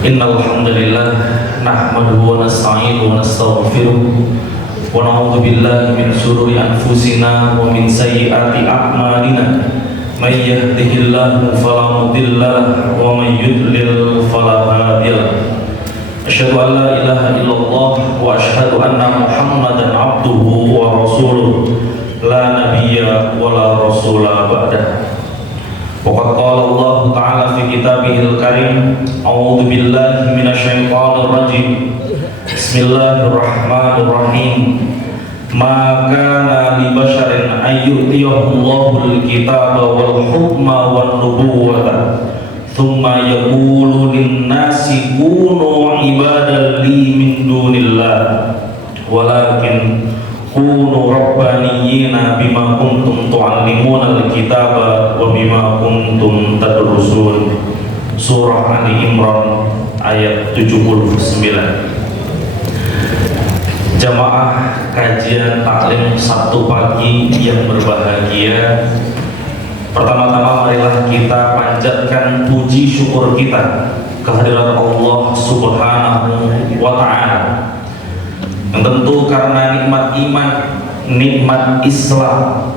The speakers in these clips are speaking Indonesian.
Innal hamdalillah nahmaduhu wa nasta'inuhu wa nastaghfiruh wa na'udzu billahi min shururi anfusina wa min sayyiati a'malina may yahdihillahu fala mudilla lahu wa may yudlil fala hadiya lahu. Asyhadu an la ilaha illallah wa asyhadu anna Muhammadan abduhu wa rasuluh la nabiyya wa la rasula ba'dah. Waqad qala Allah Ta'ala fi kitabihil karim, a'udzu billahi minasyaitonir rajim. Bismillahirrahmanirrahim. Ma kana li basharin ayyutiyahullahu al-kitaba wal hukma wan nubuwwata thumma yaqulu lin-nasi kunu ibadan li min dunillah walakin kunu rabbaniyina bima kuntum tu'allimuna al-kitaba wa bima kuntum tadrusun. Surah Ali Imran ayat 79. Jamaah kajian taklim Sabtu pagi yang berbahagia, pertama-tama marilah kita panjatkan puji syukur kita kehadirat Allah Subhanahu wa Ta'ala, yang tentu karena nikmat iman, nikmat Islam,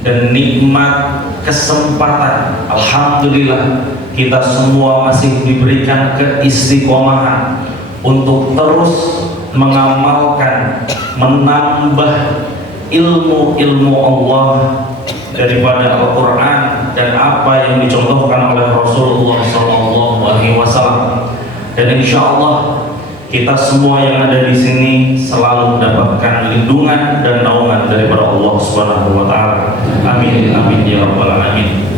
dan nikmat kesempatan, alhamdulillah kita semua masih diberikan keistiqomahan untuk terus mengamalkan, menambah ilmu-ilmu Allah daripada Al-Quran dan apa yang dicontohkan oleh Rasulullah SAW. Dan insya Allah kita semua yang ada di sini selalu mendapatkan lindungan dan naungan daripada Allah Subhanahu wa Ta'ala. Amin amin ya rabbal alamin.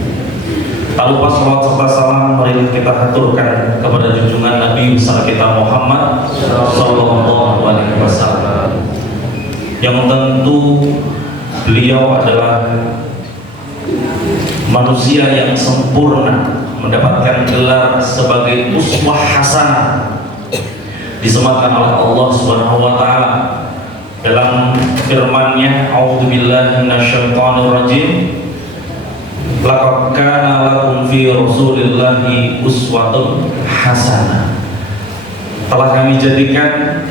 Tak lupa salawat serta salam mari kita haturkan kepada junjungan Nabi besar kita Muhammad sallallahu alaihi wasallam, yang tentu beliau adalah manusia yang sempurna, mendapatkan gelar sebagai uswah hasanah, disematkan oleh Allah Subhanahu wa Ta'ala dalam firman-Nya, a'udzubillahi minasyaitonir rajim, laqad kana lakum fi rasulillahi uswatun hasanah. Telah kami jadikan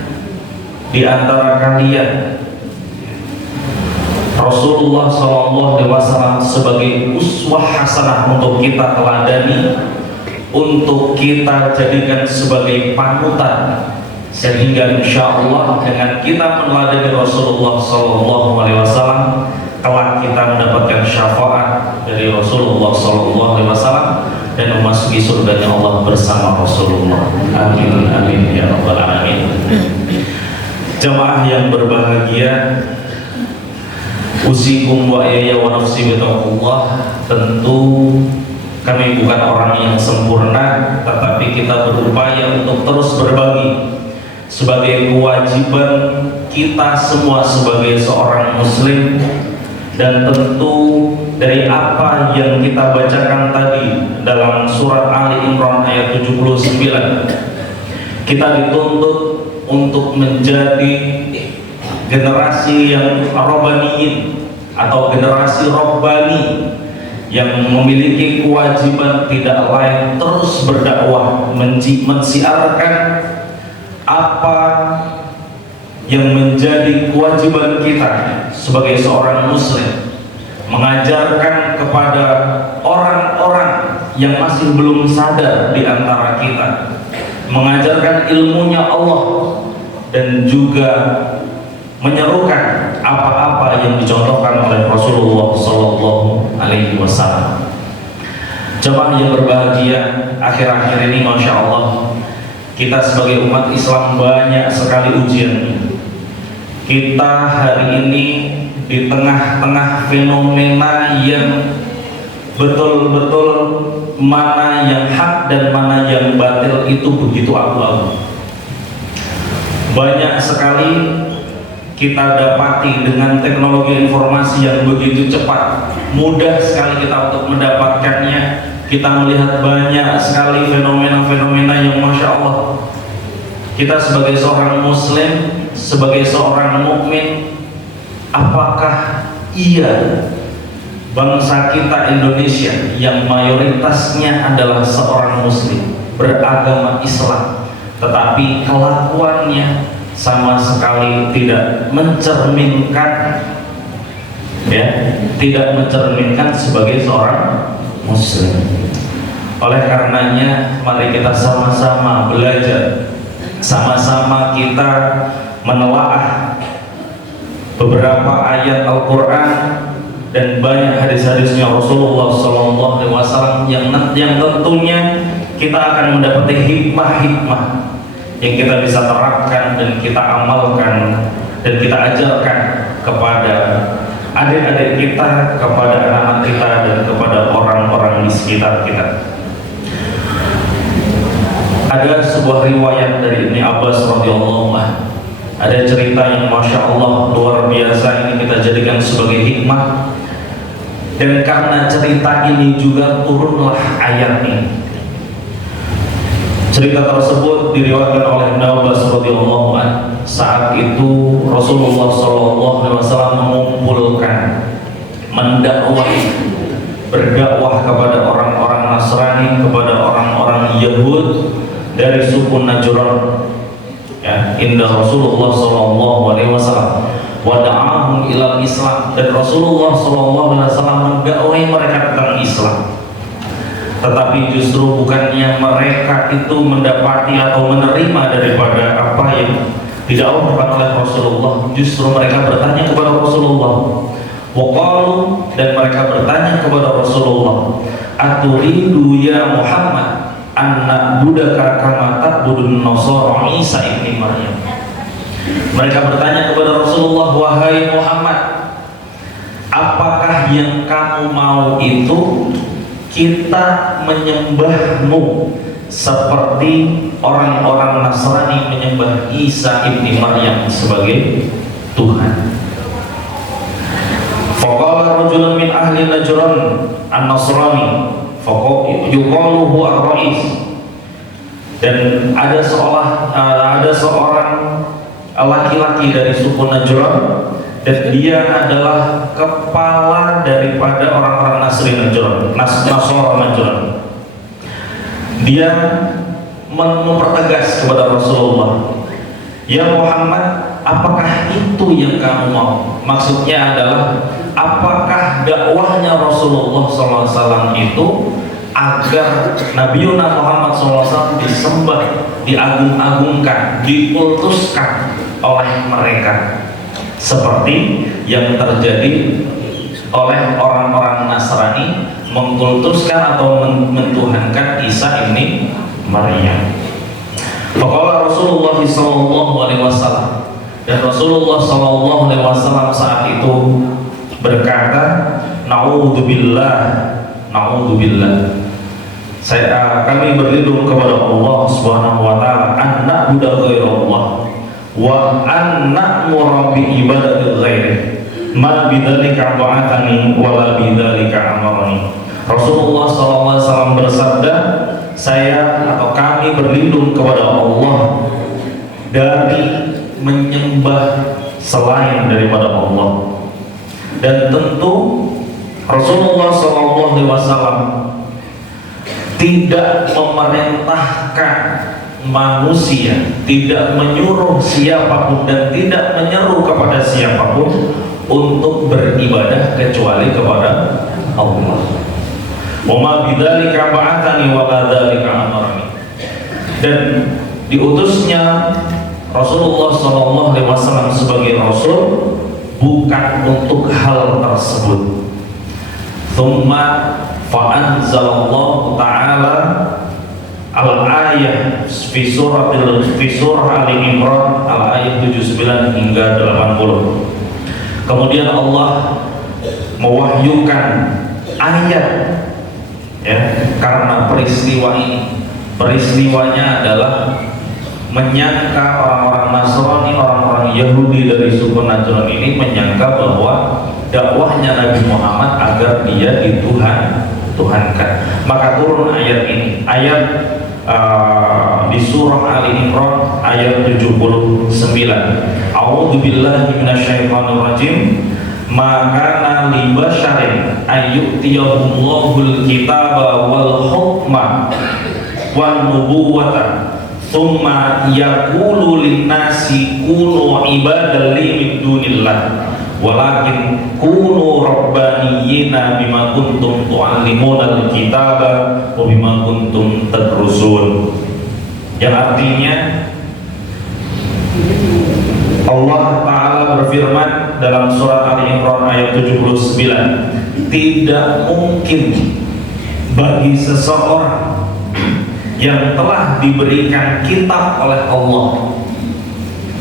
di antara kalian Rasulullah SAW sebagai uswah hasanah untuk kita teladani, untuk kita jadikan sebagai panutan, sehingga insya Allah dengan kita meneladani Rasulullah SAW kelak kita mendapatkan syafaat dari Rasulullah SAW dan memasuki surganya Allah bersama Rasulullah. Amin amin ya rabbal alamin. Jamaah yang berbahagia, usikum wa iyaya wa nafsi bitaqullah. Tentu kami bukan orang yang sempurna, tetapi kita berupaya untuk terus berbagi sebagai kewajiban kita semua sebagai seorang muslim. Dan tentu dari apa yang kita bacakan tadi dalam surat Ali Imran ayat 79, kita dituntut untuk menjadi generasi yang rabbaniyin atau generasi rabbani, yang memiliki kewajiban tidak lain terus berdakwah, mensiarkan apa yang menjadi kewajiban kita sebagai seorang muslim, mengajarkan kepada orang-orang yang masih belum sadar di antara kita, mengajarkan ilmunya Allah, dan juga menyerukan apa-apa yang dicontohkan oleh Rasulullah SAW. Jemaah yang berbahagia, akhir-akhir ini Masya Allah kita sebagai umat Islam banyak sekali ujiannya. Kita hari ini di tengah-tengah fenomena yang betul-betul mana yang hak dan mana yang batil itu begitu abu-abu. Banyak sekali kita dapati dengan teknologi informasi yang begitu cepat, mudah sekali kita untuk mendapatkannya. Kita melihat banyak sekali fenomena-fenomena yang Masya Allah. Kita sebagai seorang muslim, sebagai seorang mukmin, apakah iya bangsa kita Indonesia yang mayoritasnya adalah seorang muslim beragama Islam, tetapi kelakuannya sama sekali tidak mencerminkan, ya, tidak mencerminkan sebagai seorang muslim. Oleh karenanya mari kita sama-sama belajar, sama-sama kita menelaah beberapa ayat Al-Quran dan banyak hadis-hadisnya Rasulullah SAW yang tentunya kita akan mendapati hikmah-hikmah yang kita bisa terapkan dan kita amalkan dan kita ajarkan kepada adik-adik kita, kepada anak-anak kita, dan kepada orang-orang di sekitar kita. Ada sebuah riwayat dari Ibnu Abbas radhiyallahu anhu. Ada cerita yang masya Allah luar biasa, ini kita jadikan sebagai hikmah. Dan karena cerita ini juga turunlah ayat ini. Cerita tersebut diriwayatkan oleh Ibnu Abbas radhiyallahu anhu. Saat itu Rasulullah SAW mengumpulkan, mendakwahi, berdakwah kepada orang-orang Nasrani, kepada orang-orang Yahud dari suku Najran, ya, indah Rasulullah SAW, wada'ahum ilal Islam, dan Rasulullah SAW mendakwahi mereka tentang Islam. Tetapi justru bukannya mereka itu mendapati atau menerima daripada apa yang didakwahkan oleh Rasulullah, justru mereka bertanya kepada Rasulullah. Waqalu, dan mereka bertanya kepada Rasulullah, aturidu ya Muhammad an na'budaka kama ta'budun nasara Isa ibni Maryam. Mereka bertanya kepada Rasulullah, wahai Muhammad, apakah yang kamu mau itu kita menyembahmu seperti orang-orang Nasrani menyembah Isa ibni Maryam sebagai Tuhan? Faqala rajulun min ahli Najran an-Nasrani yuqaluhu ar-Rais, dan ada seorang laki-laki dari suku Najran, dan dia adalah kepala daripada orang-orang Nasrani Nasara Najran. Dia mempertegas kepada Rasulullah, ya Muhammad, apakah itu yang kamu mau? Maksudnya adalah, apakah dakwahnya Rasulullah SAW itu agar Nabi Muhammad SAW disembah, diagung-agungkan, dikultuskan oleh mereka seperti yang terjadi oleh orang-orang Nasrani mengkultuskan atau mentuhankan Isa ini Maryam. Faqala Rasulullah SAW, dan Rasulullah SAW saat itu berkata, na'udzubillah, kami berlindung kepada Allah Subhanahu wa taala an na'budu ghairallah wa an na'muru bi ibadati ghairi ma bidzalika ba'athani wa la bidzalika amarani. Rasulullah SAW bersabda, saya atau kami berlindung kepada Allah dari menyembah selain daripada Allah, dan tentu Rasulullah SAW tidak memerintahkan manusia, tidak menyuruh siapapun dan tidak menyeru kepada siapapun untuk beribadah kecuali kepada Allah. Wa ma bidzalika ba'athani wa la dzalika amarni. Dan diutusnya Rasulullah SAW sebagai Rasul bukan untuk hal tersebut. Thumma fa'anzalallahu ta'ala al-ayah fi surah Ali Imran al-ayat 79 hingga 80. Kemudian Allah mewahyukan ayat, ya, karena peristiwa ini. Peristiwanya adalah menyangka orang-orang Nasrani, orang-orang Yahudi dari suku Najran ini menyangka bahwa dakwahnya Nabi Muhammad agar dia dituhankan. Maka turun ayat ini, ayat di surah Ali Imran ayat 79. A'udzu billahi minasyaitonir rajim. Maka li basyarin ayyutiyahumul kitaba wal hukma wan nubuwata thumma yaqulu linnasi kunu ibadan li min dunillah walakin kunu rabbaniyina bima kuntum tu'allimuna al-kitaba wa bima kuntum tadrusun. Yang artinya Allah Ta'ala berfirman dalam surat Ali Imran ayat 79, tidak mungkin bagi seseorang yang telah diberikan kitab oleh Allah,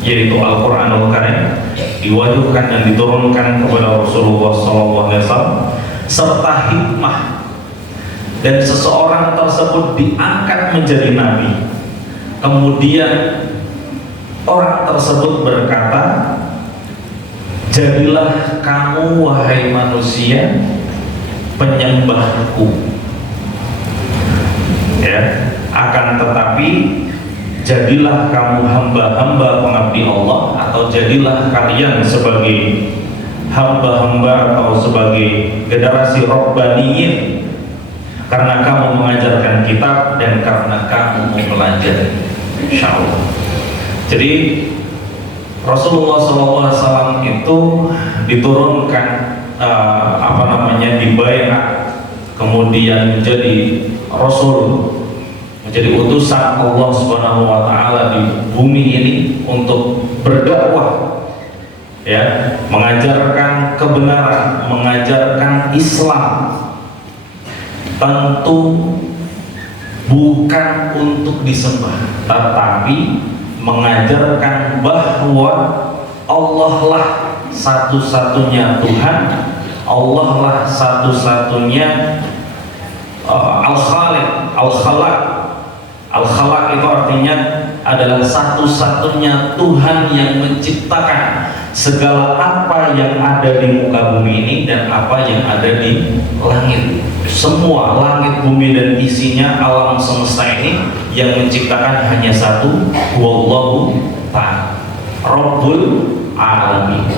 yaitu Al-Quranul Karim, diwahyukan dan diturunkan kepada Rasulullah SAW, serta hikmah, dan seseorang tersebut diangkat menjadi nabi, kemudian orang tersebut berkata, jadilah kamu wahai manusia penyembahku, ya, akan tetapi jadilah kamu hamba-hamba pengabdi Allah, atau jadilah kalian sebagai hamba-hamba atau sebagai generasi Rabbaniyin, karena kamu mengajarkan kitab dan karena kamu mempelajari. Insyaallah. Jadi Rasulullah SAW itu diturunkan dibayar, kemudian menjadi Rasul, menjadi utusan Allah Subhanahu wa Ta'ala di bumi ini untuk berdakwah, ya, mengajarkan kebenaran, mengajarkan Islam. Tentu bukan untuk disembah, tetapi mengajarkan bahwa Allah lah satu-satunya Tuhan, Allah lah satu-satunya Al-Khaliq, Al-Khalaq. Al-Khalaq itu artinya adalah satu-satunya Tuhan yang menciptakan segala apa yang ada di muka bumi ini dan apa yang ada di langit. Semua langit, bumi dan isinya, alam semesta ini yang menciptakan hanya satu, wallahu ta'ala Rabbul alamin,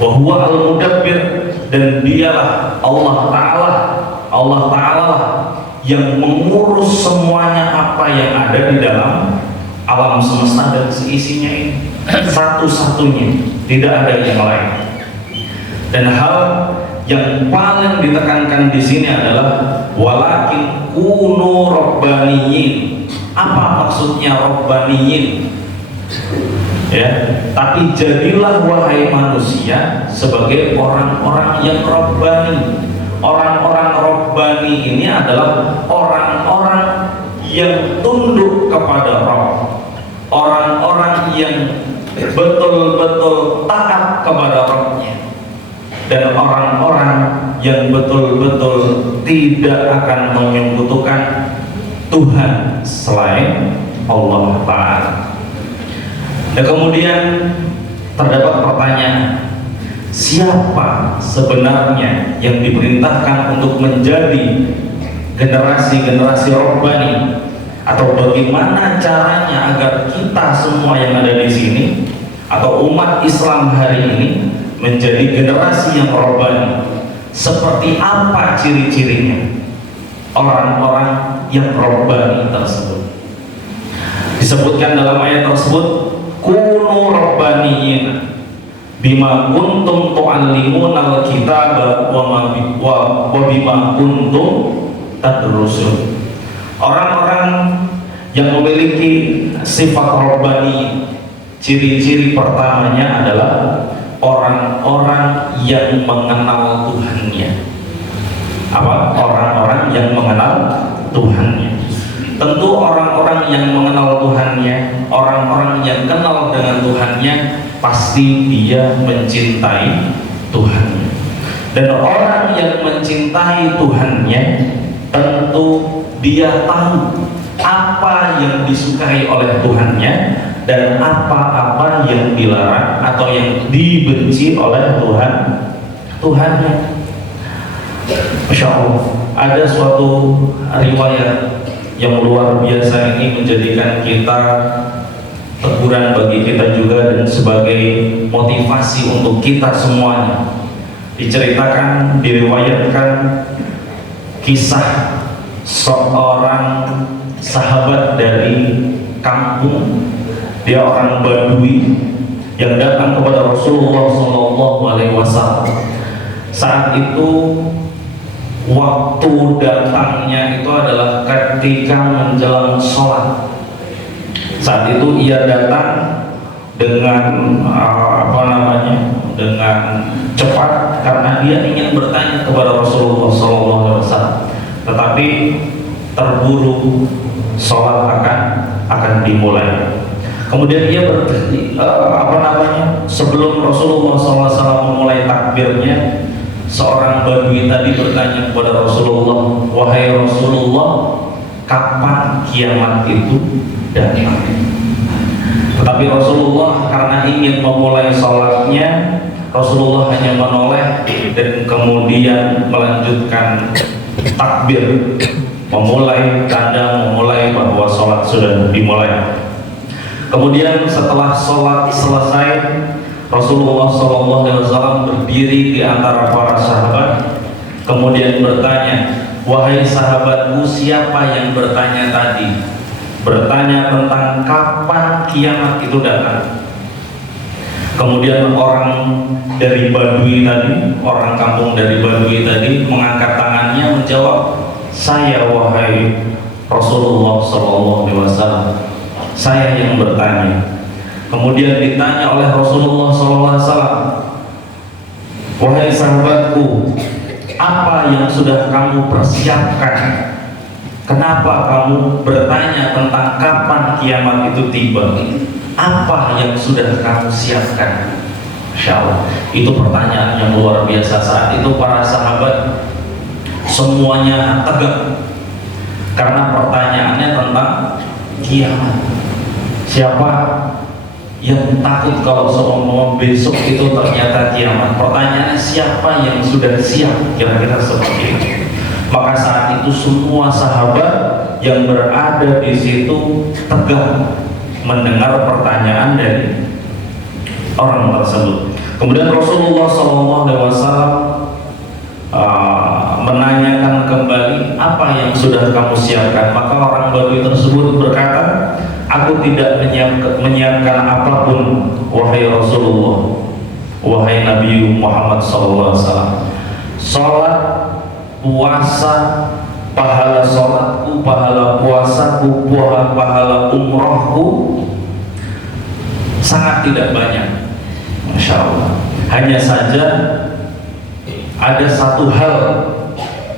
wa huwa al-mudabbir, dan dialah Allah Ta'ala yang mengurus semuanya apa yang ada di dalam alam semesta dan seisinya ini, satu-satunya, tidak ada yang lain. Dan hal yang paling ditekankan di sini adalah walakin kunu rabbaniyin. Apa maksudnya rabbaniyin? Ya, tapi jadilah wahai manusia sebagai orang-orang yang rabbani. Orang-orang rabbani ini adalah orang-orang yang tunduk kepada Rabb, orang-orang yang betul-betul taat kepada Rabbnya, dan orang-orang yang betul-betul tidak akan menyekutukan Tuhan selain Allah Ta'ala. Dan kemudian terdapat pertanyaan, siapa sebenarnya yang diperintahkan untuk menjadi generasi-generasi Rabbani, atau bagaimana caranya agar kita semua yang ada di sini atau umat Islam hari ini menjadi generasi yang Rabbani? Seperti apa ciri-cirinya orang-orang yang Rabbani tersebut? Disebutkan dalam ayat tersebut, kunu rabbaniyin bima kuntum tu'allimuna al-kitaba wa bima kuntum tadrusun. Orang-orang yang memiliki sifat rabbani, ciri-ciri pertamanya adalah orang-orang yang mengenal Tuhannya. Apa? Orang-orang yang mengenal Tuhannya. Tentu orang-orang yang mengenal Tuhannya, orang-orang yang kenal dengan Tuhannya, pasti dia mencintai Tuhannya. Dan orang yang mencintai Tuhannya, tentu dia tahu apa yang disukai oleh Tuhannya dan apa-apa yang dilarang atau yang dibenci oleh Tuhannya. Masya Allah, ada suatu riwayat yang luar biasa, ini menjadikan kita teguran bagi kita juga dan sebagai motivasi untuk kita semuanya. Diceritakan, diriwayatkan kisah seorang sahabat dari kampung, dia orang Badui yang datang kepada Rasulullah SAW. Saat itu waktu datangnya itu adalah ketika menjelang sholat. Saat itu ia datang dengan dengan cepat karena dia ingin bertanya kepada Rasulullah SAW, tetapi terburu sholat akan dimulai. Kemudian dia sebelum Rasulullah SAW memulai takbirnya, seorang Badui tadi bertanya kepada Rasulullah, wahai Rasulullah, kapan kiamat itu datang? Tetapi Rasulullah karena ingin memulai sholatnya, Rasulullah hanya menoleh dan kemudian melanjutkan takbir, memulai bahwa sholat sudah dimulai. Kemudian setelah sholat selesai, Rasulullah SAW berdiri di antara para sahabat, kemudian bertanya, wahai sahabatku, siapa yang bertanya tadi? Bertanya tentang kapan kiamat itu datang. Kemudian orang dari Badui tadi, orang kampung dari Badui tadi mengangkat tangannya menjawab, saya wahai Rasulullah SAW, saya yang bertanya. Kemudian ditanya oleh Rasulullah SAW, wahai sahabatku, apa yang sudah kamu persiapkan? Kenapa kamu bertanya tentang kapan kiamat itu tiba? Apa yang sudah kamu siapkan? Masya Allah, itu pertanyaan yang luar biasa. Saat itu para sahabat semuanya tegak karena pertanyaannya tentang kiamat. Siapa yang takut kalau seumpama besok itu ternyata kiamat? Pertanyaannya siapa yang sudah siap? Kira-kira seperti itu. Maka saat itu semua sahabat yang berada di situ tegak mendengar pertanyaan dari orang tersebut. Kemudian Rasulullah SAW menanyakan kembali, apa yang sudah kamu siapkan? Maka orang Badui tersebut berkata, aku tidak menyiapkan apapun, wahai Rasulullah, wahai Nabi Muhammad SAW. Sholat, puasa, pahala sholatku, pahala puasaku, pahala umrohku sangat tidak banyak, Masya Allah. Hanya saja ada satu hal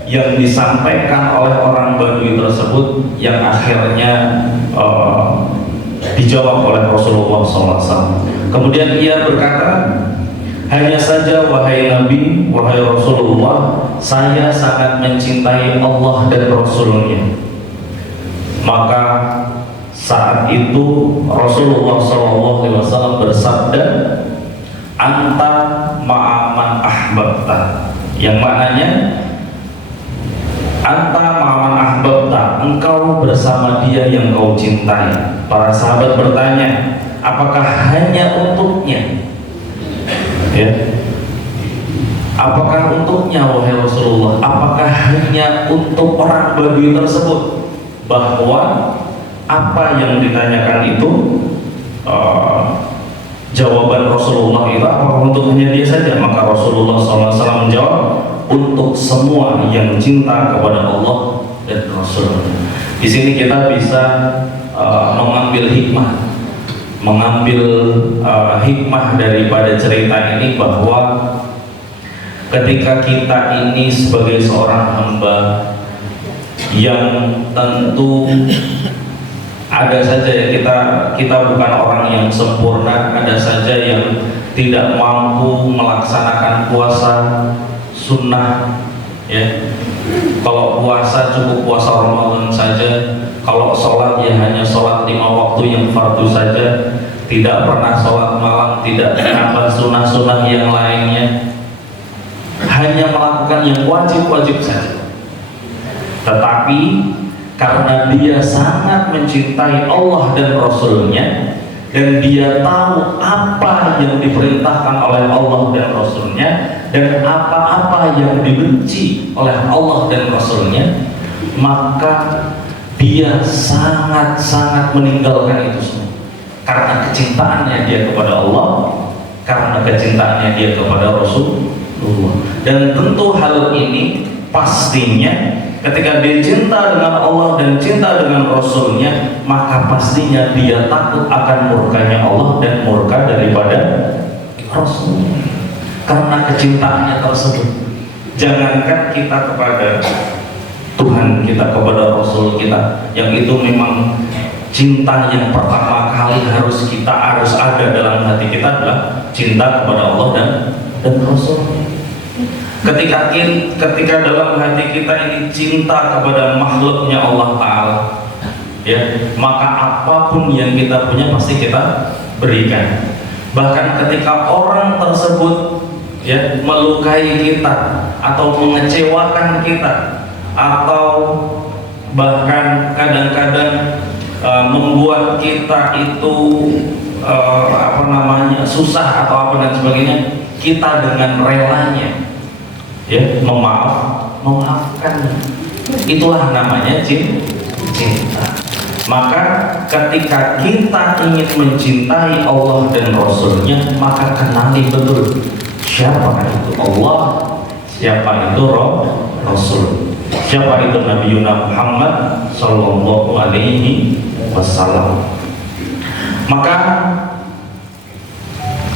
yang disampaikan oleh orang Badui tersebut yang akhirnya dijawab oleh Rasulullah SAW. Kemudian ia berkata, hanya saja wahai Nabi, wahai Rasulullah, saya sangat mencintai Allah dan Rasulnya. Maka saat itu Rasulullah SAW bersabda, anta ma'aman ahbabta, yang maknanya anta ma'aman ahbabta, engkau bersama dia yang kau cintai. Para sahabat bertanya, apakah hanya untuknya? Ya. Apakah untuknya wahai Rasulullah? Apakah hanya untuk orang Badui tersebut? Bahwa apa yang ditanyakan itu jawaban Rasulullah itu apakah untuk hanya dia saja? Maka Rasulullah SAW menjawab, untuk semua yang cinta kepada Allah dan Rasulnya. Di sini kita bisa mengambil hikmah daripada cerita ini, bahwa ketika kita ini sebagai seorang hamba yang tentu ada saja ya, kita bukan orang yang sempurna, ada saja yang tidak mampu melaksanakan puasa sunnah ya. Kalau puasa cukup puasa Ramadan saja, kalau sholat ya hanya sholat 5 waktu yang fardu saja, tidak pernah sholat malam, tidak menambah sunnah-sunnah yang lainnya, hanya melakukan yang wajib-wajib saja. Tetapi karena dia sangat mencintai Allah dan Rasulnya, dan dia tahu apa yang diperintahkan oleh Allah dan Rasulnya, dan apa-apa yang dibenci oleh Allah dan Rasulnya, maka dia sangat-sangat meninggalkan itu semua karena kecintaannya dia kepada Allah, karena kecintaannya dia kepada Rasulullah. Dan tentu hal ini pastinya ketika dia cinta dengan Allah dan cinta dengan Rasulnya, maka pastinya dia takut akan murkanya Allah dan murka daripada Rasulnya karena kecintaannya tersebut. Jangankan kita kepada Tuhan kita, kepada Rasul kita, yang itu memang cinta yang pertama kali harus ada dalam hati kita adalah cinta kepada Allah dan Rasul. Ketika dalam hati kita ini cinta kepada makhluknya Allah Ta'ala, ya, maka apapun yang kita punya pasti kita berikan. Bahkan ketika orang tersebut ya melukai kita atau mengecewakan kita, atau bahkan kadang-kadang membuat kita itu susah atau apa dan sebagainya, kita dengan relanya ya memaafkan. Itulah namanya cinta. Maka ketika kita ingin mencintai Allah dan Rasulnya, maka kenali betul siapa itu Allah, siapa itu Rasul, siapa itu Nabi Muhammad Sallallahu Alaihi Wasallam. Maka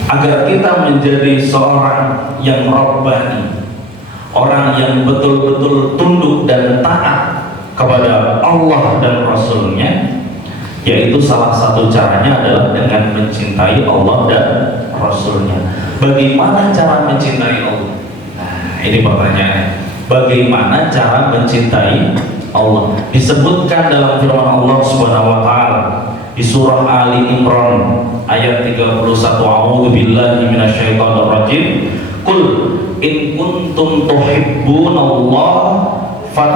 agar kita menjadi seorang yang rabbani, orang yang betul-betul tunduk dan taat kepada Allah dan Rasulnya, yaitu salah satu caranya adalah dengan mencintai Allah dan Rasulnya. Bagaimana cara mencintai Allah? Nah, ini pertanyaannya. Bagaimana cara mencintai Allah? Disebutkan dalam firman Allah Subhanahu wa taala di surah Ali Imran ayat 31, A'udzu billahi minasyaitonir rajim. Qul in kuntum tuhibbunallaha fa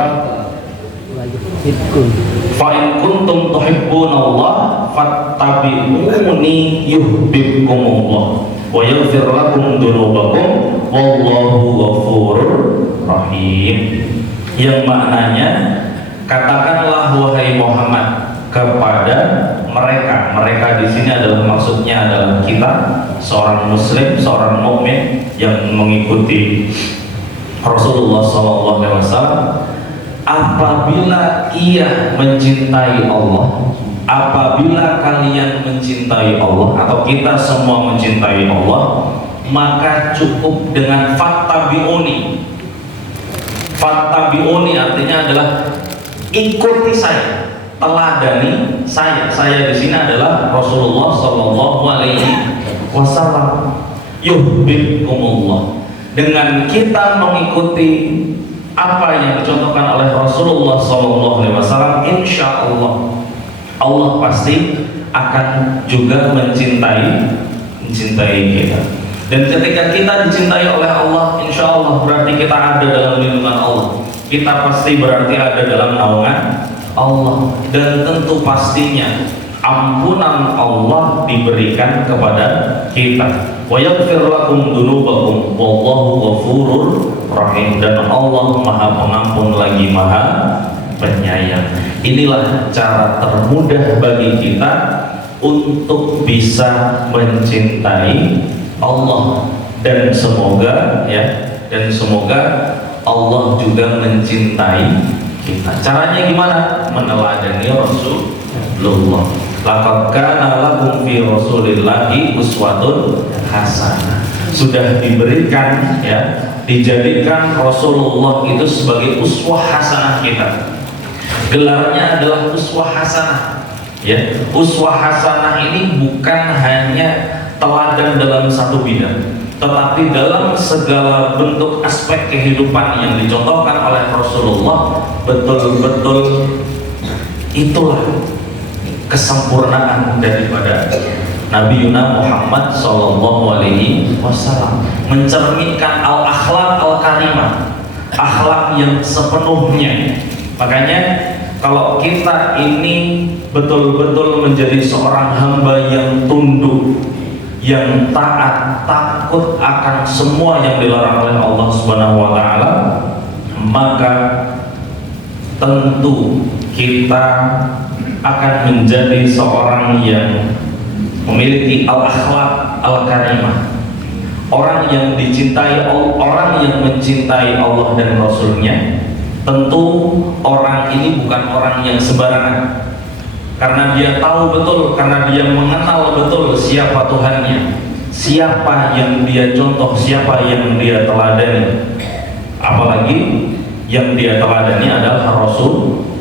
in kuntum tuhibbunallaha fattabi'uni yuhibbukumullah wa yaghfir lakum dzunubakum wallahu ghafurur rahim. Yang maknanya, katakanlah wahai Muhammad kepada mereka di sini adalah maksudnya adalah kita, seorang muslim, seorang mukmin yang mengikuti Rasulullah SAW. Apabila ia mencintai Allah, apabila kalian mencintai Allah atau kita semua mencintai Allah, maka cukup dengan fattabi'uni. Fattabi'uni artinya adalah ikuti saya, teladani saya. Saya di sini adalah Rasulullah Sallallahu Alaihi Wasallam. Yuhibbukumullah. Dengan kita mengikuti apa yang dicontohkan oleh Rasulullah Sallallahu Alaihi Wasallam, insya Allah Allah pasti akan juga mencintai kita. Dan ketika kita dicintai oleh Allah, insya Allah berarti kita ada dalam lindungan Allah. Kita pasti berarti ada dalam naungan Allah. Dan tentu pastinya ampunan Allah diberikan kepada kita. Wa yaghfir lakum dzunubakum wallahu ghafurur rahim. Dan Allah Maha Pengampun lagi Maha Penyayang. Inilah cara termudah bagi kita untuk bisa mencintai Allah, dan semoga Allah juga mencintai kita. Caranya gimana? Meneladani Rasulullah. Laqad kana lakum fi Rasulillahi uswatun hasanah. Sudah diberikan dijadikan Rasulullah itu sebagai uswah hasanah kita. Gelarnya adalah uswah hasanah. Uswah hasanah ini bukan hanya teladan dalam satu bidang, tetapi dalam segala bentuk aspek kehidupan yang dicontohkan oleh Rasulullah, betul-betul itulah kesempurnaan daripada Nabi Muhammad Sallallahu Alaihi Wasallam, mencerminkan al-akhlak al-karimah, akhlak yang sepenuhnya. Makanya kalau kita ini betul-betul menjadi seorang hamba yang tunduk, yang taat, takut akan semua yang dilarang oleh Allah Subhanahu wa taala, maka tentu kita akan menjadi seorang yang memiliki al-akhlak al-karimah, orang yang dicintai, orang yang mencintai Allah dan Rasulnya. Tentu orang ini bukan orang yang sembarangan, karena dia tahu betul, karena dia mengenal betul siapa Tuhannya, siapa yang dia contoh, siapa yang dia teladani. Apalagi yang dia teladani adalah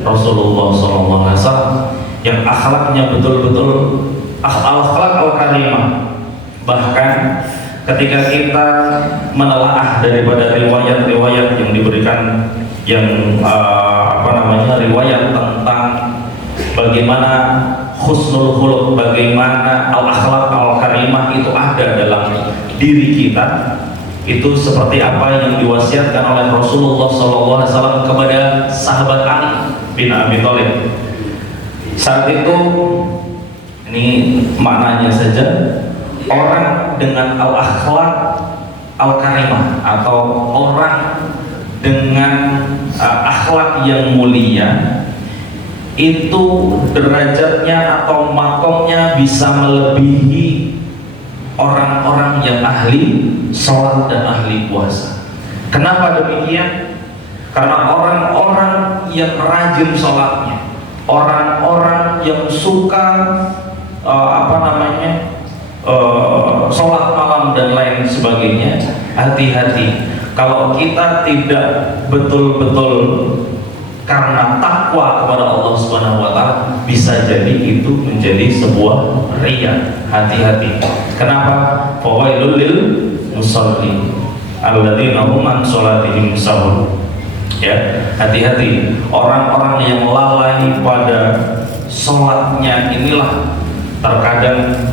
Rasulullah SAW, yang akhlaknya betul-betul akhlak al-karimah. Bahkan ketika kita menelaah daripada riwayat-riwayat yang diberikan, yang riwayat tentang bagaimana husnul khuluq, bagaimana al-akhlak al-karimah itu ada dalam diri kita, itu seperti apa yang diwasiatkan oleh Rasulullah SAW kepada sahabat Ali bin Abi Thalib. Saat itu, ini maknanya saja, orang dengan al-akhlak al-karimah atau orang dengan akhlak yang mulia itu derajatnya atau makomnya bisa melebihi orang-orang yang ahli sholat dan ahli puasa. Kenapa demikian? Karena orang-orang yang rajin sholatnya, orang-orang yang suka sholat malam dan lain sebagainya, hati-hati kalau kita tidak betul-betul karena takwa kepada Allah Subhanahu wa taala, bisa jadi itu menjadi sebuah riya. Hati-hati. Kenapa? Fawailul lil musallin alladzina hum an sholatihim sahun. Ya, hati-hati. Orang-orang yang lalai pada sholatnya inilah terkadang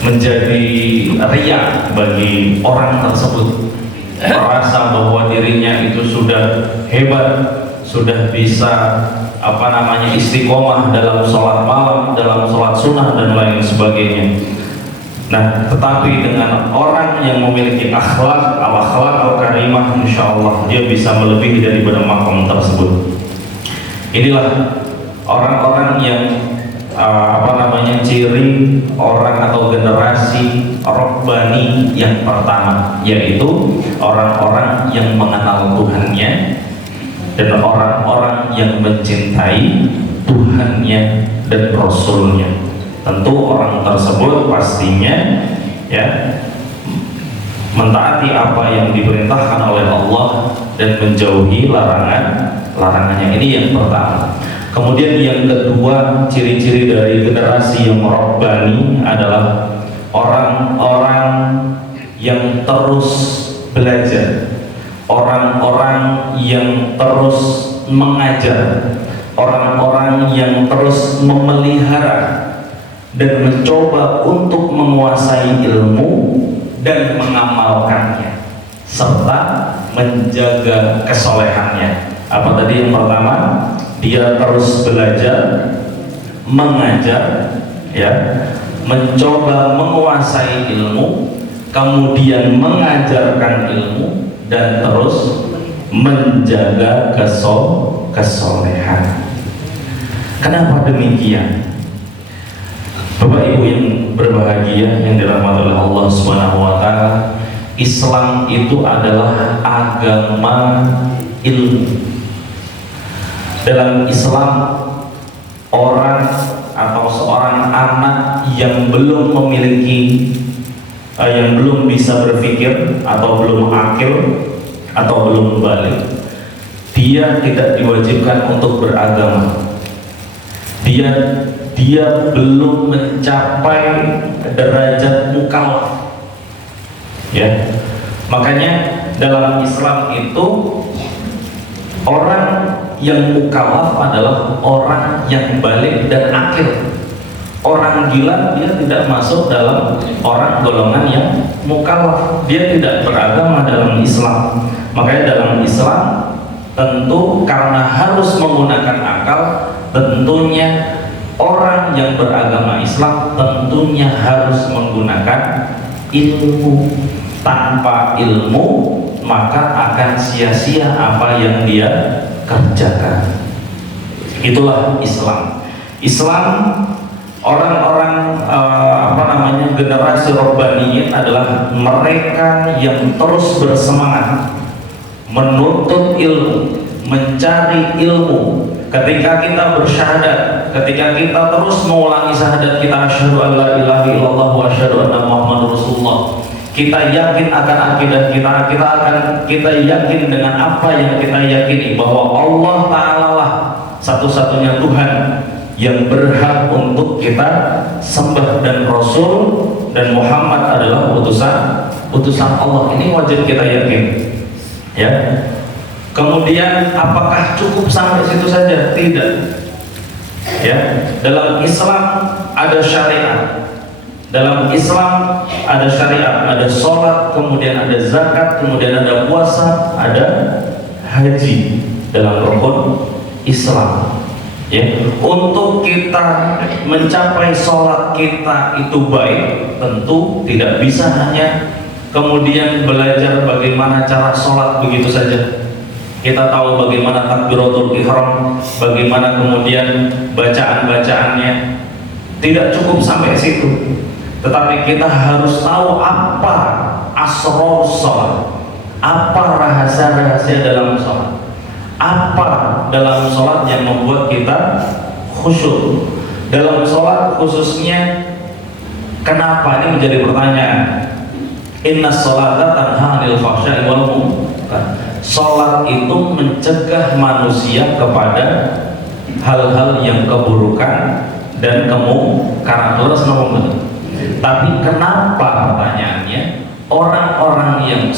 menjadi riya bagi orang tersebut, merasa bahwa dirinya itu sudah hebat, sudah bisa istiqomah dalam sholat malam, dalam sholat sunnah dan lain sebagainya. Nah, tetapi dengan orang yang memiliki akhlak al-karimah, insya Allah dia bisa melebihi daripada makom tersebut. Inilah orang-orang yang ciri orang atau generasi Rabbani yang pertama, yaitu orang-orang yang mengenal Tuhannya dan orang-orang yang mencintai Tuhannya dan Rasulnya. Tentu orang tersebut pastinya mentaati apa yang diperintahkan oleh Allah dan menjauhi larangannya. Ini yang pertama. Kemudian yang kedua, ciri-ciri dari generasi yang Rabbani adalah orang-orang yang terus belajar, orang-orang yang terus mengajar, orang-orang yang terus memelihara dan mencoba untuk menguasai ilmu dan mengamalkannya serta menjaga kesolehannya. Apa tadi yang pertama? Dia terus belajar, mengajar, mencoba menguasai ilmu, kemudian mengajarkan ilmu, dan terus menjaga kesolehan. Kenapa demikian? Bapak Ibu yang berbahagia, yang dirahmati oleh Allah Subhanahu wa taala, Islam itu adalah agama ilmu. Dalam Islam, orang atau seorang anak yang belum memiliki, yang belum bisa berpikir atau belum akil atau belum balik, dia tidak diwajibkan untuk beragama. Dia belum mencapai derajat mukallaf. Makanya dalam Islam itu orang yang mukallaf adalah orang yang balik dan akil. Orang gila dia tidak masuk dalam orang golongan yang mukallaf. Dia tidak beragama dalam Islam. Makanya dalam Islam tentu karena harus menggunakan akal, tentunya orang yang beragama Islam tentunya harus menggunakan ilmu. Tanpa ilmu maka akan sia-sia apa yang dia kerjakan. Itulah Islam. Islam, orang-orang generasi Rabbaniyin adalah mereka yang terus bersemangat menuntut ilmu, mencari ilmu. Ketika kita bersyahadat, ketika kita terus mengulangi syahadat kita, asyhadu an la ilaha illallah wa asyhadu anna muhammadar rasulullah, kita yakin akan akidah kita yakin dengan apa yang kita yakini, bahwa Allah Ta'ala lah satu-satunya Tuhan yang berhak untuk kita sembah, dan Rasul dan Muhammad adalah utusan Allah. Ini wajib kita yakin, ya. Kemudian apakah cukup sampai situ saja? Tidak. Ya, dalam Islam ada syariat. Dalam Islam ada syariat, ada sholat, kemudian ada zakat, kemudian ada puasa, ada haji dalam rukun Islam. Ya, untuk kita mencapai sholat kita itu baik, tentu tidak bisa hanya kemudian belajar bagaimana cara sholat begitu saja. Kita tahu bagaimana takbiratul ihram, bagaimana kemudian bacaan-bacaannya, tidak cukup sampai situ. Tetapi kita harus tahu apa asrar sholat, apa rahasia-rahasia dalam sholat, apa dalam sholat yang membuat kita khusyuk. Dalam sholat khususnya, kenapa ini menjadi pertanyaan? Inna sholata tanha 'anil fahsya'i wal munkar. Sholat itu mencegah manusia kepada hal-hal yang keburukan dan kemungkaran. Tapi kenapa, pertanyaannya, orang-orang yang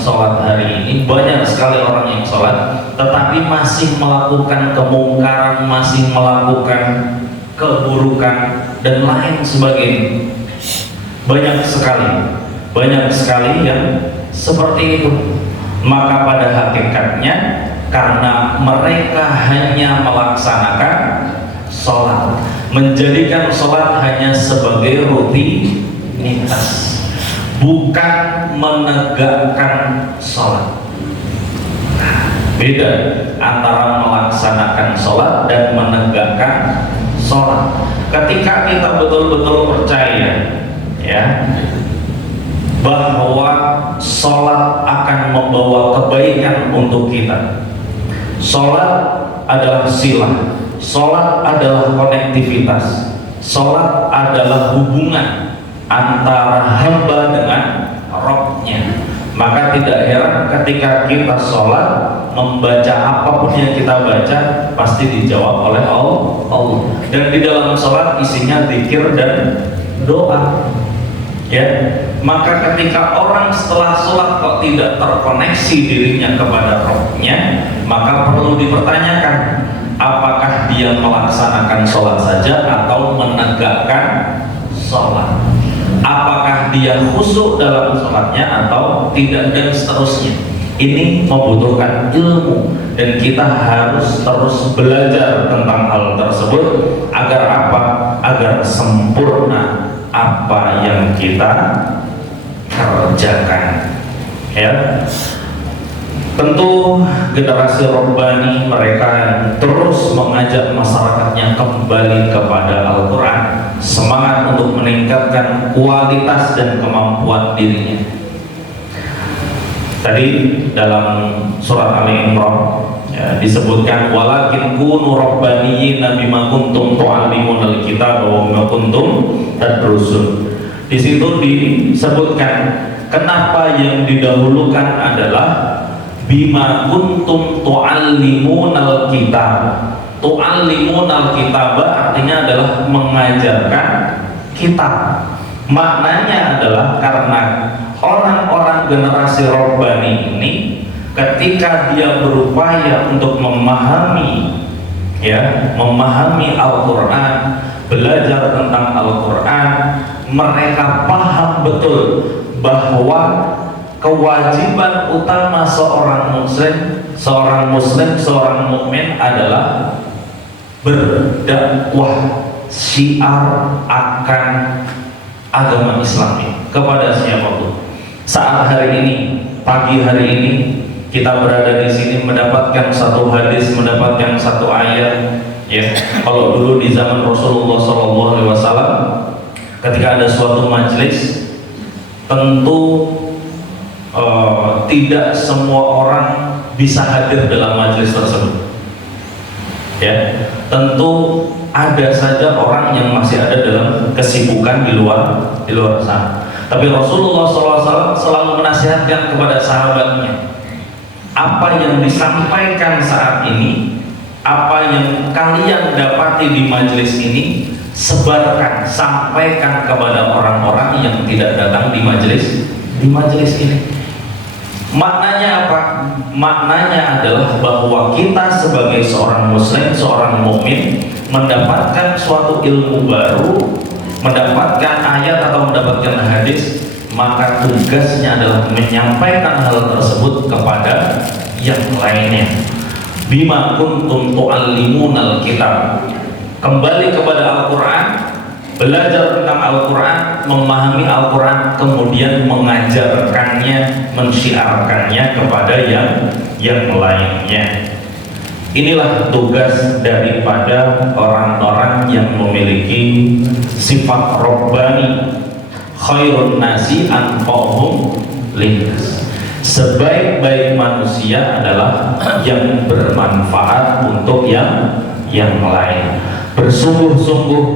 sholat hari ini, banyak sekali orang yang sholat tetapi masih melakukan kemungkaran, masih melakukan keburukan dan lain sebagainya. Banyak sekali yang seperti itu. Maka pada hakikatnya, karena mereka hanya melaksanakan sholat, menjadikan sholat hanya sebagai rutinitas, bukan menegakkan sholat. Beda antara melaksanakan sholat dan menegakkan sholat. Ketika kita betul-betul percaya, ya, bahwa sholat akan membawa kebaikan untuk kita. Sholat adalah silah, sholat adalah konektivitas, sholat adalah hubungan antara hamba dengan Rabb-nya. Maka tidak heran ketika kita sholat, membaca apapun yang kita baca pasti dijawab oleh Allah. Dan di dalam sholat isinya zikir dan doa. Ya, maka ketika orang setelah sholat kok tidak terkoneksi dirinya kepada Rabb-nya, maka perlu dipertanyakan, apakah dia melaksanakan sholat saja atau menegakkan sholat, apakah dia khusyuk dalam sholatnya atau tidak, dan seterusnya. Ini membutuhkan ilmu, dan kita harus terus belajar tentang hal tersebut agar apa? Agar sempurna apa yang kita kerjakan. Ya, tentu generasi Rabbani mereka terus mengajak masyarakatnya kembali kepada Al-Quran, semangat untuk meningkatkan kualitas dan kemampuan dirinya. Tadi dalam surat Ali Imran, ya, disebutkan walakin kunu rabbaniyina bima kuntum tu'allimunal kitab wa bima kuntum tadrusun. Di situ disebutkan kenapa yang didahulukan adalah bima kuntum tu'allimunal kitab. Tu'allimunal kitab artinya adalah mengajarkan kitab. Maknanya adalah karena orang-orang generasi Rabbani ini ketika dia berupaya untuk memahami Al-Quran, belajar tentang Al-Quran, mereka paham betul bahwa kewajiban utama seorang muslim, seorang mukmin adalah berdakwah syiar akan agama Islam kepada siapapun. Saat hari ini, pagi hari ini, kita berada di sini mendapatkan satu hadis, mendapatkan satu ayat. Ya, kalau dulu di zaman Rasulullah SAW, ketika ada suatu majelis, tentu tidak semua orang bisa hadir dalam majelis tersebut. Ya, tentu ada saja orang yang masih ada dalam kesibukan di luar sana. Tapi Rasulullah SAW selalu menasihatkan kepada sahabatnya, apa yang disampaikan saat ini, apa yang kalian dapati di majelis ini, sebarkan, sampaikan kepada orang-orang yang tidak datang di majelis ini. Maknanya apa? Maknanya adalah bahwa kita sebagai seorang muslim, seorang mukmin, mendapatkan suatu ilmu baru, mendapatkan ayat atau mendapatkan hadis, maka tugasnya adalah menyampaikan hal tersebut kepada yang lainnya. Bima kuntum tu'allimunal kitab, kembali kepada Al-Quran, belajar tentang Al-Quran, memahami Al-Quran, kemudian mengajarkannya, mensyiarkannya kepada yang lainnya. Inilah tugas daripada orang-orang yang memiliki sifat Rabbani. Khairun nasi anfa'uhum linnas. Sebaik-baik manusia adalah yang bermanfaat untuk yang lain, bersungguh-sungguh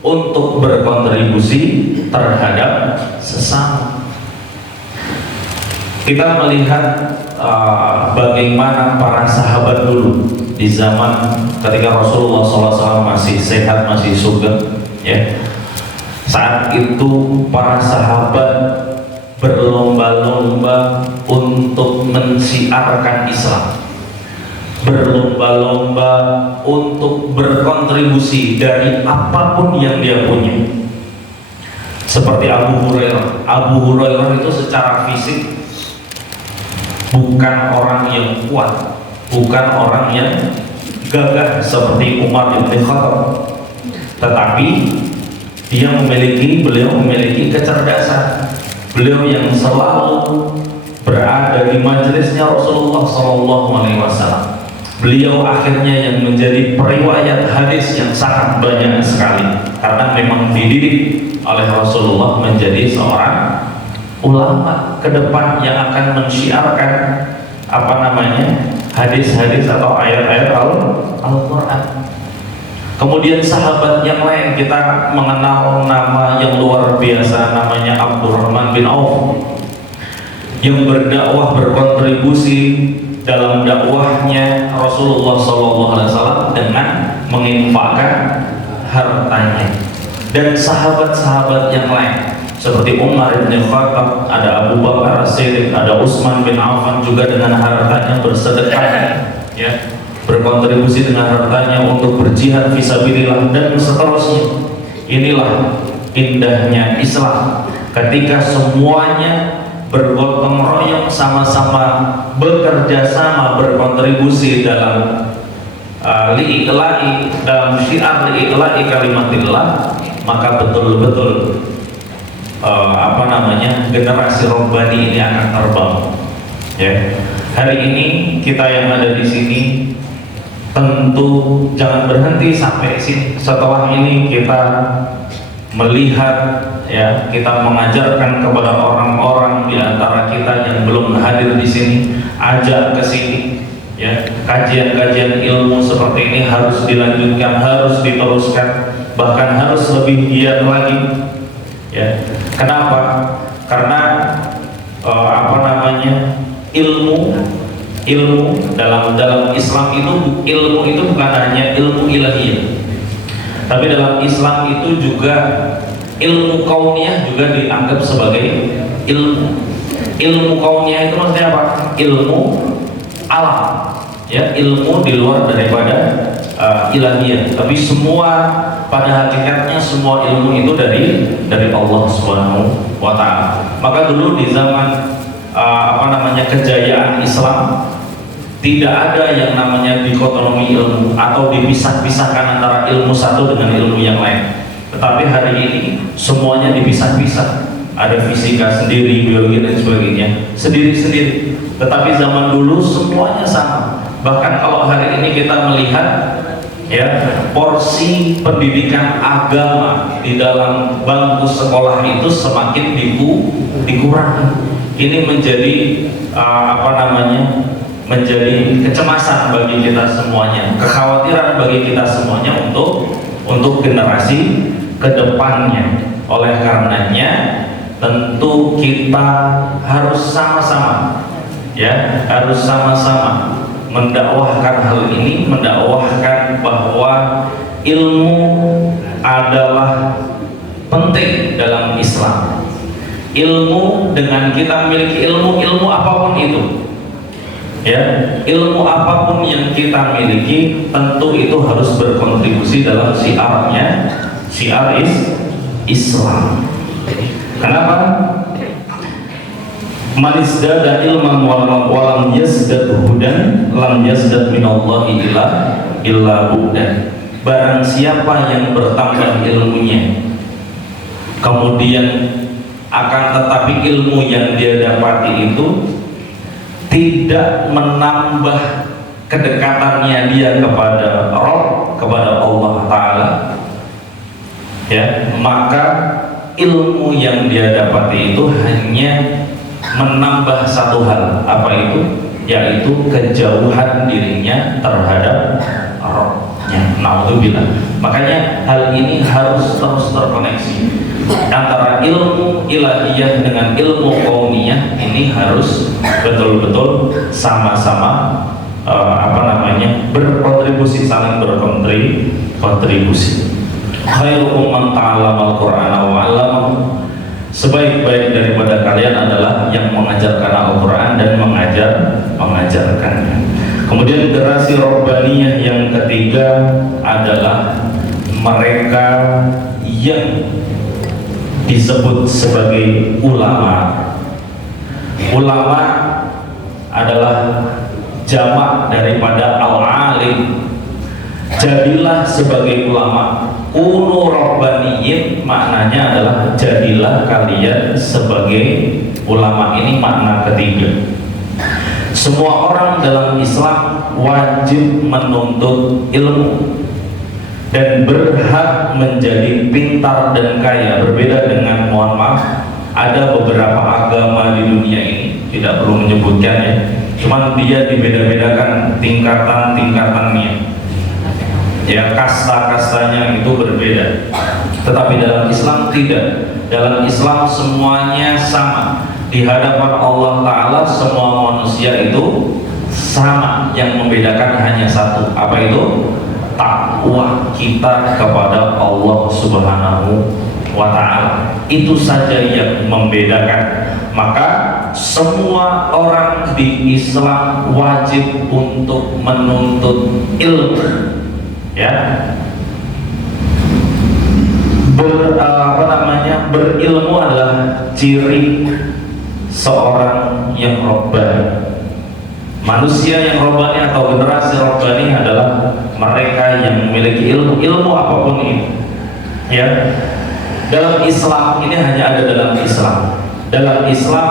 untuk berkontribusi terhadap sesama. Kita melihat bagaimana para sahabat dulu di zaman ketika Rasulullah SAW masih sehat, masih sugeng, ya. Saat itu para sahabat berlomba-lomba untuk mensiarkan Islam, berlomba-lomba untuk berkontribusi dari apapun yang dia punya. Seperti Abu Hurairah. Abu Hurairah itu secara fisik bukan orang yang kuat, bukan orang yang gagah seperti Umar bin Khattab, tetapi beliau memiliki kecerdasan. Beliau yang selalu berada di majelisnya Rasulullah SAW. Beliau akhirnya yang menjadi periwayat hadis yang sangat banyak sekali, karena memang dididik oleh Rasulullah menjadi seorang ulama ke depan yang akan mensyiarkan hadis-hadis atau ayat-ayat Al-Quran. Kemudian sahabat yang lain, kita mengenal nama yang luar biasa, namanya Abdurrahman bin Auf, yang berdakwah, berkontribusi dalam dakwahnya Rasulullah SAW dengan menginfakkan hartanya. Dan sahabat-sahabat yang lain seperti Umar bin Khattab, ada Abu Bakar As-Siddiq, ada Utsman bin Affan juga dengan hartanya bersedekah, ya, berkontribusi dengan hartanya untuk berjihad fisabilillah dan seterusnya. Inilah indahnya Islam, ketika semuanya bergotong royong, sama-sama bekerja sama, berkontribusi dalam dalam syiar li'i'la'i kalimatillah, maka betul-betul generasi Rabbani ini akan terbang. Ya. Hari ini kita yang ada di sini tentu jangan berhenti sampai sini. Setelah ini kita melihat, ya, kita mengajarkan kepada orang-orang di antara kita yang belum hadir di sini, ajak ke sini, ya. Kajian-kajian ilmu seperti ini harus dilanjutkan, harus diteruskan, bahkan harus lebih giat lagi, ya. Kenapa? Karena ilmu dalam Islam itu bukan hanya ilmu ilahiyah, tapi dalam Islam itu juga ilmu kauniyah juga dianggap sebagai ilmu kauniyah. Itu maksudnya apa? Ilmu alam, ya, ilmu di luar daripada ilahiyah, tapi semua pada hakikatnya semua ilmu itu dari Allah Subhanahu wa Ta'ala. Maka dulu di zaman kejayaan Islam, tidak ada yang namanya dikotomi ilmu atau dipisah-pisahkan antara ilmu satu dengan ilmu yang lain. Tetapi hari ini semuanya dipisah-pisah. Ada fisika sendiri, biologi dan sebagainya sendiri-sendiri. Tetapi zaman dulu semuanya sama. Bahkan kalau hari ini kita melihat ya, porsi pendidikan agama di dalam bangku sekolah itu semakin dikurangi. Ini menjadi menjadi kecemasan bagi kita semuanya, kekhawatiran bagi kita semuanya untuk generasi kedepannya. Oleh karenanya tentu kita harus sama-sama mendakwahkan hal ini, mendakwahkan bahwa ilmu adalah penting dalam Islam. Ilmu, dengan kita memiliki ilmu apapun itu, ya, ilmu apapun yang kita miliki tentu itu harus berkontribusi dalam syiar Islam. Kenapa? Man izdada ilman walam yazdad hudan lam yazdad minallahi illa hudan. Barang siapa yang bertambah ilmunya, kemudian akan tetapi ilmu yang dia dapati itu tidak menambah kedekatannya dia kepada Rabb, kepada Allah Ta'ala, ya, maka ilmu yang dia dapati itu hanya menambah satu hal. Apa itu? Yaitu kejauhan dirinya terhadap Rabb-nya. Naudzubillah. Makanya hal ini harus terus terkoneksi antara ilmu ilahiyah dengan ilmu kauniyah. Ini harus betul-betul sama-sama berkontribusi, saling berkontribusi. Khairukum man ta'allamal Qur'ana wa 'allamahu. Sebaik-baik daripada kalian adalah yang mengajarkan Al-Quran dan mengajarkannya. Kemudian generasi Rabbaniyah yang ketiga adalah mereka yang disebut sebagai ulama. Ulama adalah jamak daripada al-alim. Jadilah sebagai ulama. Kunu rabbaniyin maknanya adalah jadilah kalian sebagai ulama. Ini makna ketiga. Semua orang dalam Islam wajib menuntut ilmu dan berhak menjadi pintar dan kaya. Berbeda dengan, mohon maaf, ada beberapa agama di dunia ini, tidak perlu menyebutkan ya, cuman dia dibeda-bedakan tingkatan-tingkatannya, ya, kasta-kastanya itu berbeda. Tetapi dalam Islam tidak. Dalam Islam semuanya sama di hadapan Allah Ta'ala. Semua manusia itu sama. Yang membedakan hanya satu. Apa itu? Takwa kita kepada Allah Subhanahu wa Ta'ala. Itu saja yang membedakan. Maka semua orang di Islam wajib untuk menuntut ilmu, ya, berilmu adalah ciri seorang yang robbani. Manusia yang robbani atau generasi robbani adalah mereka yang memiliki ilmu apapun itu, ya. Dalam Islam ini hanya ada dalam Islam. Dalam Islam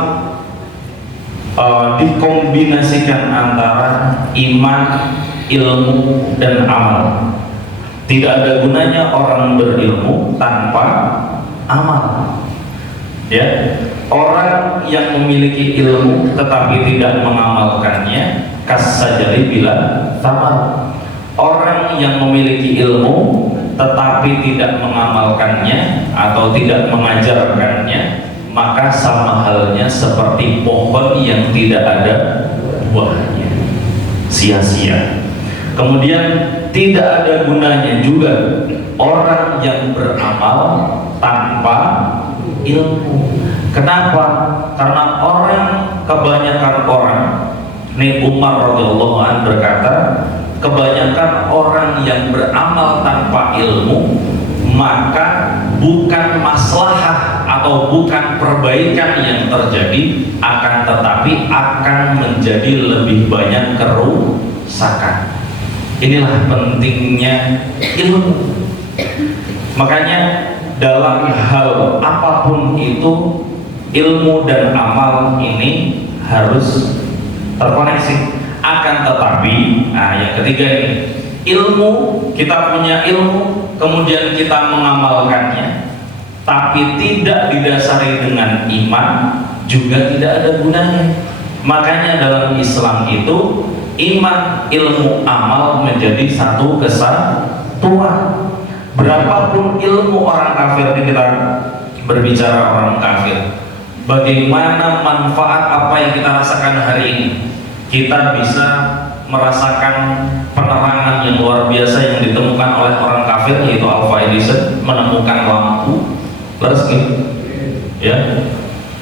dikombinasikan antara iman, ilmu, dan amal. Tidak ada gunanya orang berilmu tanpa amal, ya. Orang yang memiliki ilmu tetapi tidak mengamalkannya kasajari bila tamar. Orang yang memiliki ilmu tetapi tidak mengamalkannya atau tidak mengajarkannya, maka sama halnya seperti pohon yang tidak ada buahnya, sia-sia. Kemudian tidak ada gunanya juga orang yang beramal tanpa ilmu. Kenapa? Karena kebanyakan orang, nih Umar radhiyallahu anhu berkata, kebanyakan orang yang beramal tanpa ilmu, maka bukan maslahah atau bukan perbaikan yang terjadi, akan tetapi akan menjadi lebih banyak kerusakan. Inilah pentingnya ilmu. Makanya dalam hal apapun itu, ilmu dan amal ini harus terkoneksi. Akan tetapi, yang ketiga ini, ilmu, kita punya ilmu, kemudian kita mengamalkannya, tapi tidak didasari dengan iman, juga tidak ada gunanya. Makanya dalam Islam itu iman, ilmu, amal menjadi satu kesatuan. Berapapun ilmu orang kafir, ini kita berbicara orang kafir, bagaimana manfaat apa yang kita rasakan hari ini. Kita bisa merasakan penerangan yang luar biasa yang ditemukan oleh orang kafir, yaitu Alva Edison menemukan lampu. Terus ya,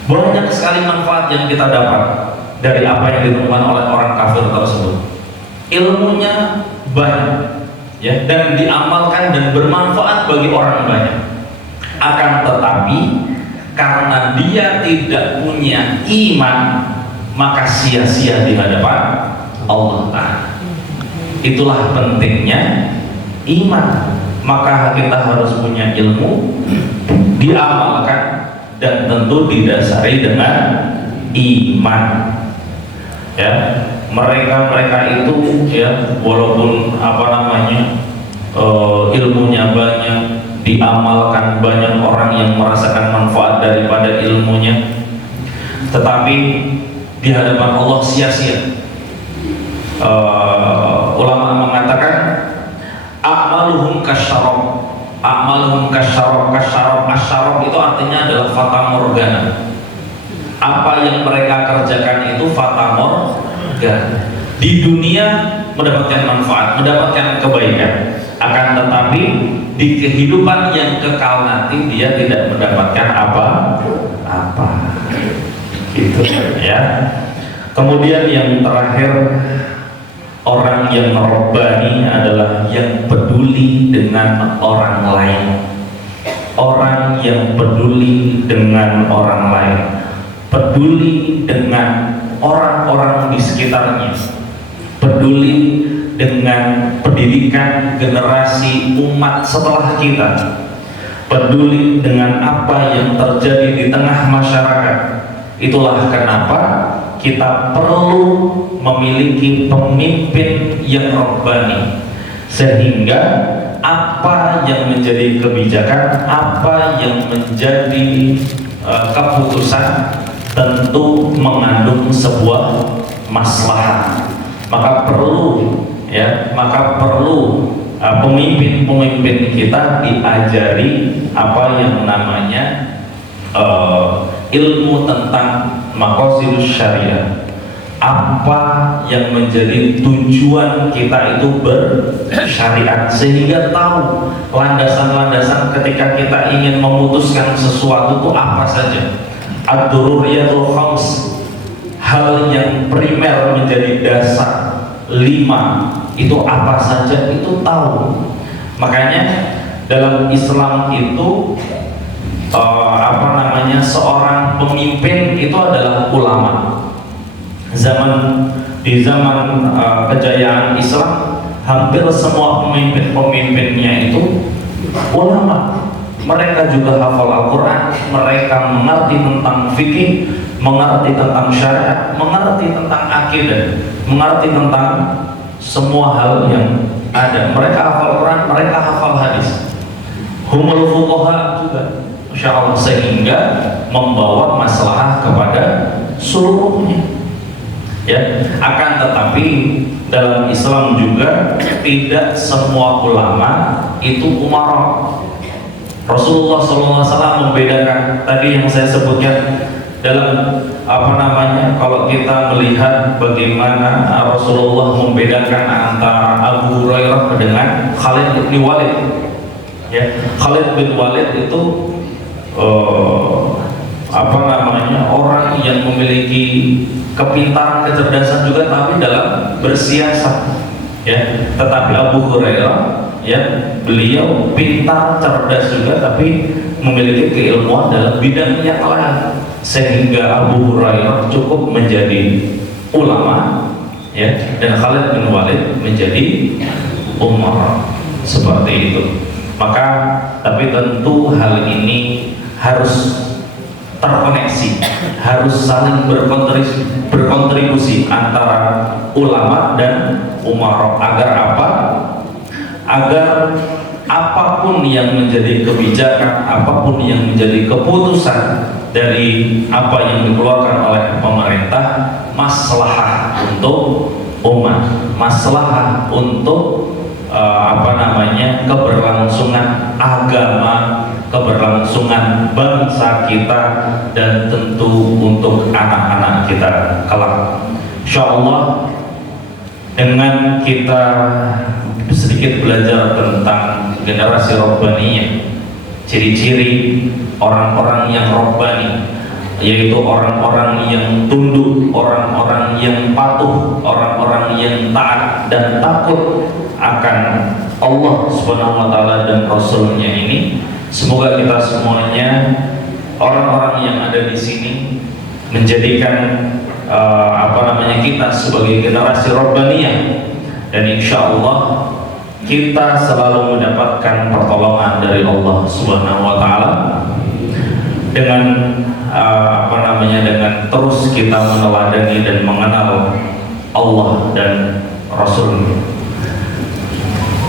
banyak sekali manfaat yang kita dapat dari apa yang ditemukan oleh orang kafir tersebut. Ilmunya banyak, ya, dan diamalkan dan bermanfaat bagi orang banyak. Akan tetapi karena dia tidak punya iman, maka sia-sia di hadapan Allah Ta'ala. Itulah pentingnya iman. Maka kita harus punya ilmu, diamalkan, dan tentu didasari dengan iman. Ya, mereka itu, ya, walaupun ilmunya banyak, diamalkan, banyak orang yang merasakan manfaat daripada ilmunya, tetapi di hadapan Allah sia-sia. Ulama mengatakan a'maluhum kasyarab. A'maluhum kasyarab. Asyarab itu artinya adalah fata morgana. Apa yang mereka kerjakan itu fata morgana. Di dunia mendapatkan manfaat, mendapatkan kebaikan, akan tetapi di kehidupan yang kekal nanti dia tidak mendapatkan apa-apa. Gitu ya. Kemudian yang terakhir, orang yang rabbani adalah yang peduli dengan orang lain. Orang yang peduli dengan orang lain, peduli dengan orang-orang di sekitarnya, peduli dengan pendidikan generasi umat setelah kita, peduli dengan apa yang terjadi di tengah masyarakat. Itulah kenapa kita perlu memiliki pemimpin yang rabbani, sehingga apa yang menjadi kebijakan, apa yang menjadi keputusan tentu mengandung sebuah maslahat. Maka perlu pemimpin-pemimpin kita diajari apa yang namanya ilmu tentang maqasidus syariah, apa yang menjadi tujuan kita itu bersyariat, sehingga tahu landasan-landasan ketika kita ingin memutuskan sesuatu itu apa saja. Ad-dururiyatul khams, hal yang primer menjadi dasar 5 itu apa saja, itu tahu. Makanya dalam Islam itu seorang pemimpin itu adalah ulama. Di zaman kejayaan Islam, hampir semua pemimpin-pemimpinnya itu ulama. Mereka juga hafal Al-Quran, mereka mengerti tentang fikih, mengerti tentang syariat, mengerti tentang akidah, mengerti tentang semua hal yang ada. Mereka hafal Quran, mereka hafal hadis. Humul fuqaha juga, Masya Allah, sehingga membawa masalah kepada seluruhnya. Ya, akan tetapi dalam Islam juga tidak semua ulama itu umara. Rasulullah SAW membedakan tadi yang saya sebutkan dalam kalau kita melihat bagaimana Rasulullah membedakan antara Abu Hurairah dengan Khalid bin Walid. Ya, Khalid bin Walid itu orang yang memiliki kepintaran, kecerdasan juga, tapi dalam bersiasat. Ya, tetapi Abu Hurairah, ya, beliau pintar, cerdas juga, tapi memiliki keilmuan dalam bidang yang lain, sehingga Abu Hurairah cukup menjadi ulama, ya, dan Khalid bin Walid menjadi umar, seperti itu. Maka tapi tentu hal ini harus terkoneksi, harus saling berkontribusi antara ulama dan umara. Agar apa? Agar apapun yang menjadi kebijakan, apapun yang menjadi keputusan dari apa yang dikeluarkan oleh pemerintah, maslahah untuk umat, maslahah untuk keberlangsungan agama, keberlangsungan bangsa kita, dan tentu untuk anak-anak kita kelak. Insyaallah dengan kita sedikit belajar tentang generasi robbaniyah, ciri-ciri orang-orang yang robbani, yaitu orang-orang yang tunduk, orang-orang yang patuh, orang-orang yang taat dan takut akan Allah Subhanahu wa taala dan Rasulnya ini. Semoga kita semuanya, orang-orang yang ada di sini, menjadikan kita sebagai generasi robbaniyah, dan insya Allah kita selalu mendapatkan pertolongan dari Allah Subhanahu wa taala dengan dengan terus kita meneladani dan mengenal Allah dan Rasul.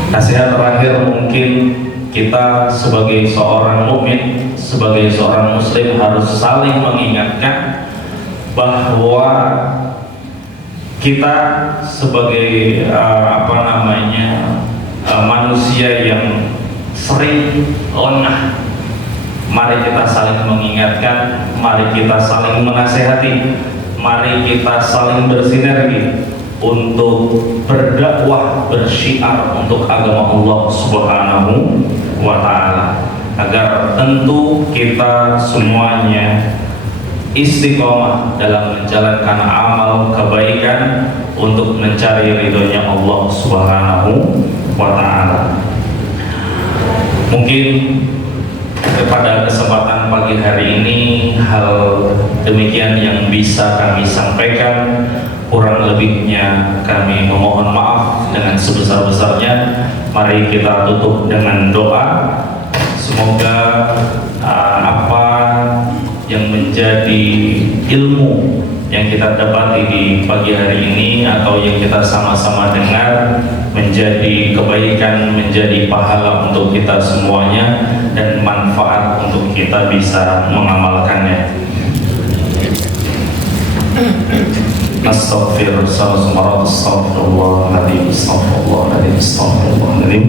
Nasihat terakhir, mungkin kita sebagai seorang mukmin, sebagai seorang muslim harus saling mengingatkan bahwa kita sebagai manusia yang sering lengah, mari kita saling mengingatkan, mari kita saling menasehati, mari kita saling bersinergi untuk berdakwah, bersyiar untuk agama Allah Subhanahu wa taala, agar tentu kita semuanya istiqomah dalam menjalankan amal kebaikan untuk mencari ridhonya Allah Subhanahu wa taala. Mungkin pada kesempatan pagi hari ini hal demikian yang bisa kami sampaikan. Kurang lebihnya kami memohon maaf dengan sebesar-besarnya. Mari kita tutup dengan doa. Semoga apa yang menjadi ilmu yang kita dapati di pagi hari ini atau yang kita sama-sama dengar menjadi kebaikan, menjadi pahala untuk kita semuanya, dan manfaat untuk kita bisa mengamalkannya. Astaghfirullahaladzim.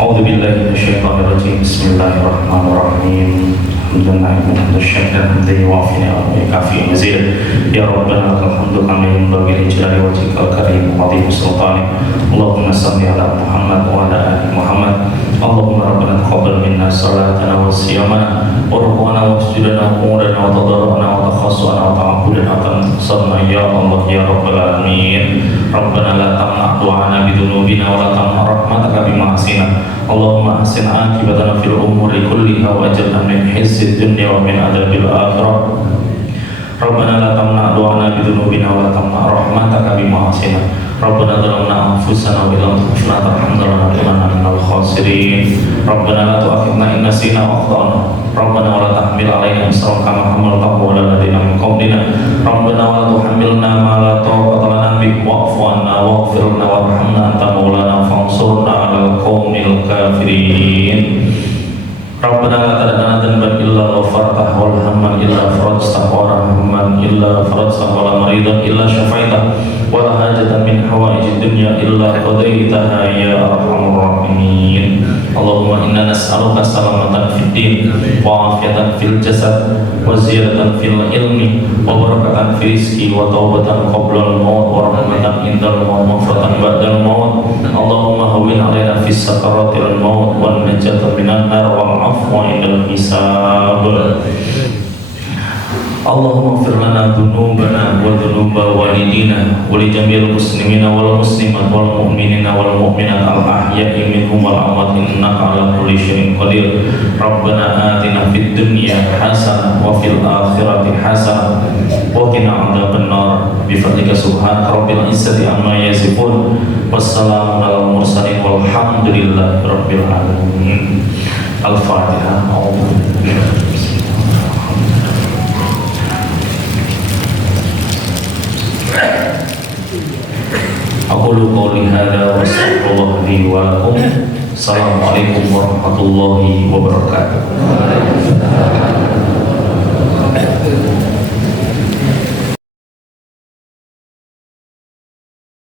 A'udzu billahi minasyaitonir rajim. Bismillahirrahmanirrahim. Alhamdulillah syakran hamdan yuwafi ni'amahu kafi mazid. Ya Rabbana lakal hamdu kama yanbaghi li jalali wajhikal karim wa 'azimi sultanik. Allahumma shalli ala Muhammad wa ala ali Muhammad. Allahumma rabbana taqabbal minna salatana wa siyamana wa ruku'ana wa sujudana wa qudana wa tadarru'ana wa takhassuana wa ta'abbudana wa tanasarna ya Allah ya Rabbal alamin. Rabbana la tamna' du'ana bidunubina wa la tamna' rahmataka bima'asina. Allahumma ahsin akibatana fil umuri kulliha wa ajirna min hizzid dunya wa min adzabil akhirah. Rabbana la tamna' du'ana bidunubina wa la tamna' rahmataka bima'asina. Rabbana zalamna anfusana wa illam taghfir lana lanakunanna minal khasirin. Rabbana la tu'akhidhna in nasina wa akhtana. Rabbana wa la tahmil 'alaina isran kama hamaltahu 'alal ladzina min qablina. Rabbana wa la tuhammilna ma la taqata lana bihi wa'fu 'anna waghfir lana warhamna anta maulana fansurna 'alal qaumil kafirin. Rabbana la tad'ana dhanban illa ghafartah wal hamman illa farajtah wa rahman illa farajtah wa la maridan illa syafaitah wa la hajatan min hawaijid dunya illa qadaitaha ya arhamar rahimin. Allahumma inna nas'aluka salamatan fid din wa afiatan fil jasad wa ziyadatan fil ilmi wa barakatan fil rizqi wa taubatan qabla al-maut wa rahmatan indal maut wa maghfiratan ba'dal maut. Allahumma hawwin 'alaina fis sakaratil maut wa najatan minan nar wal 'afwa indal hisab. Allahumma ighfir lana dhunubana wa dhunuba walidina wa li jami'il muslimina wal muslimat wal mu'minina wal mu'minat al ahya'i minhum wal amwat innaka 'ala kulli syai'in qadir. Rabbana atina fid dunya hasanah wa fil akhirati hasanah wa qina 'adzaban nar bi fadlika subhana rabbil izzati amma yasifun. Wassalamu alal mursalin walhamdulillahi rabbil alamin. Al-Fatihah. Aqulu qouli hadza wa astaghfirullah li wa lakum. Assalamualaikum warahmatullahi wabarakatuh.